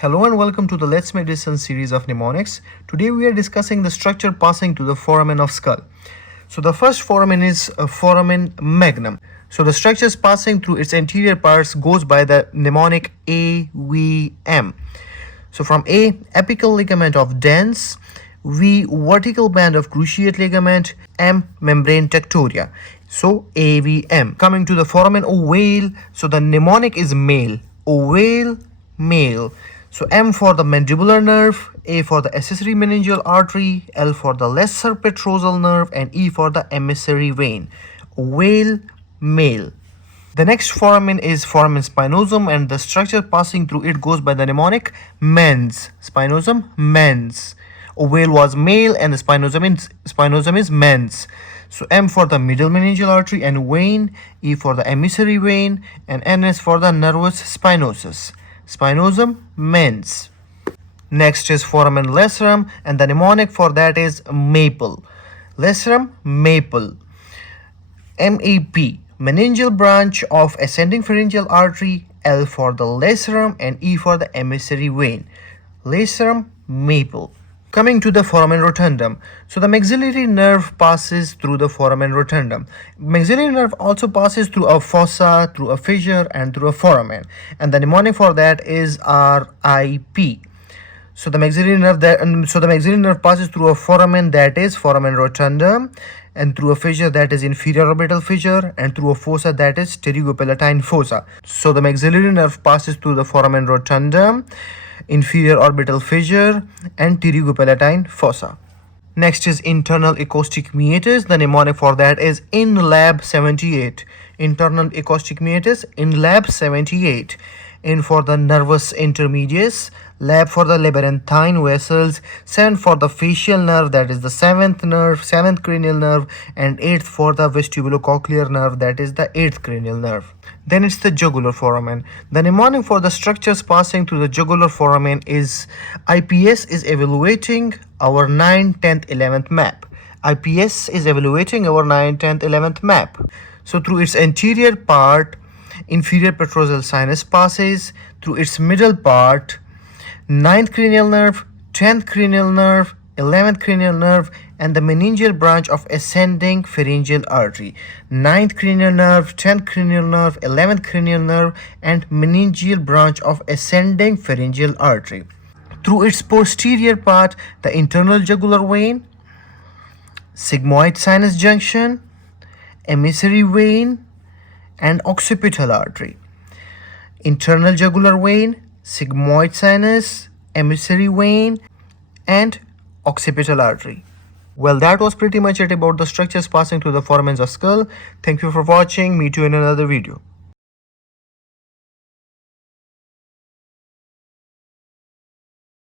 Hello and welcome to the Let's Medicine series of Mnemonics. Today we are discussing the structure passing to the foramen of skull. So the first foramen is a foramen magnum. So the structures passing through its anterior parts goes by the mnemonic AVM. So from A, apical ligament of dens, V, vertical band of cruciate ligament, M, membrane tectoria. So AVM. Coming to the foramen ovale, so the mnemonic is male, ovale, male. So M for the mandibular nerve, A for the accessory meningeal artery, L for the lesser petrosal nerve, and E for the emissary vein. Ovale, male. The next foramen is foramen spinosum, and the structure passing through it goes by the mnemonic mens. Spinosum, mens. Ovale was male and the spinosum is mens. So M for the middle meningeal artery and vein, E for the emissary vein, and NS for the nervus spinosus. Spinosum, mens. Next is foramen lacerum, and the mnemonic for that is maple. Lacerum, maple. MAP, meningeal branch of ascending pharyngeal artery, L for the lacerum and E for the emissary vein. Lacerum, maple. Coming to the foramen rotundum. So the maxillary nerve passes through the foramen rotundum. Maxillary nerve also passes through a fossa, through a fissure, and through a foramen. And the mnemonic for that is RIP. So the maxillary nerve passes through a foramen, that is foramen rotundum, and through a fissure, that is inferior orbital fissure, and through a fossa, that is pterygopalatine fossa. So the maxillary nerve passes through the foramen rotundum, inferior orbital fissure, and pterygopalatine fossa. Next is internal acoustic meatus. The mnemonic for that is in lab 78. Internal acoustic meatus in lab 78. In for the nervus intermedius, lab for the labyrinthine vessels, 7 for the facial nerve, that is the 7th cranial nerve, and 8th for the vestibulocochlear nerve, that is the 8th cranial nerve. Then it's the jugular foramen. The mnemonic for the structures passing through the jugular foramen is IPS is evaluating our 9th, 10th, 11th map. IPS is evaluating our 9th, 10th, 11th map. So through its anterior part, inferior petrosal sinus passes. Through its middle part, 9th cranial nerve, 10th cranial nerve, 11th cranial nerve, and the meningeal branch of ascending pharyngeal artery. 9th cranial nerve, 10th cranial nerve, 11th cranial nerve, and meningeal branch of ascending pharyngeal artery. Through its posterior part, the internal jugular vein, sigmoid sinus junction, emissary vein, and occipital artery. Internal jugular vein, sigmoid sinus, emissary vein, and occipital artery. Well, that was pretty much it about the structures passing through the foramens of skull. Thank you for watching. Meet you in another video.